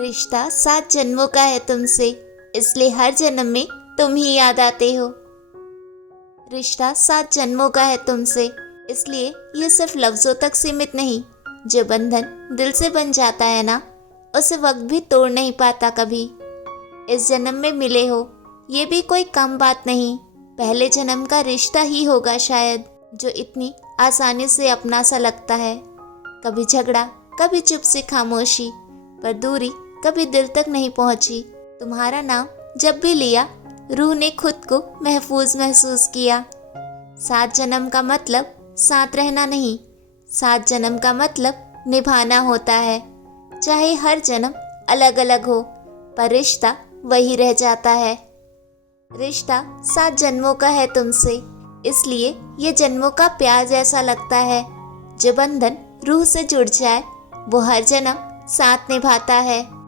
रिश्ता 7 जन्मों का है तुमसे, इसलिए हर जन्म में तुम ही याद आते हो। रिश्ता 7 जन्मों का है तुमसे, इसलिए ये सिर्फ लफ्जों तक सीमित नहीं। जो बंधन दिल से बन जाता है ना, उसे वक्त भी तोड़ नहीं पाता कभी। इस जन्म में मिले हो, ये भी कोई कम बात नहीं। पहले जन्म का रिश्ता ही होगा शायद, जो इतनी आसानी से अपना सा लगता है। कभी झगड़ा, कभी चुप सी खामोशी, पर दूरी कभी दिल तक नहीं पहुंची। तुम्हारा नाम जब भी लिया, रूह ने खुद को महफूज महसूस किया। 7 जन्म का मतलब साथ रहना नहीं, 7 जन्म का मतलब निभाना होता है। चाहे हर जन्म अलग अलग हो, पर रिश्ता वही रह जाता है। रिश्ता 7 जन्मों का है तुमसे, इसलिए ये जन्मों का प्यार जैसा लगता है। जो बंधन रूह से जुड़ जाए, वो हर जन्म साथ निभाता है।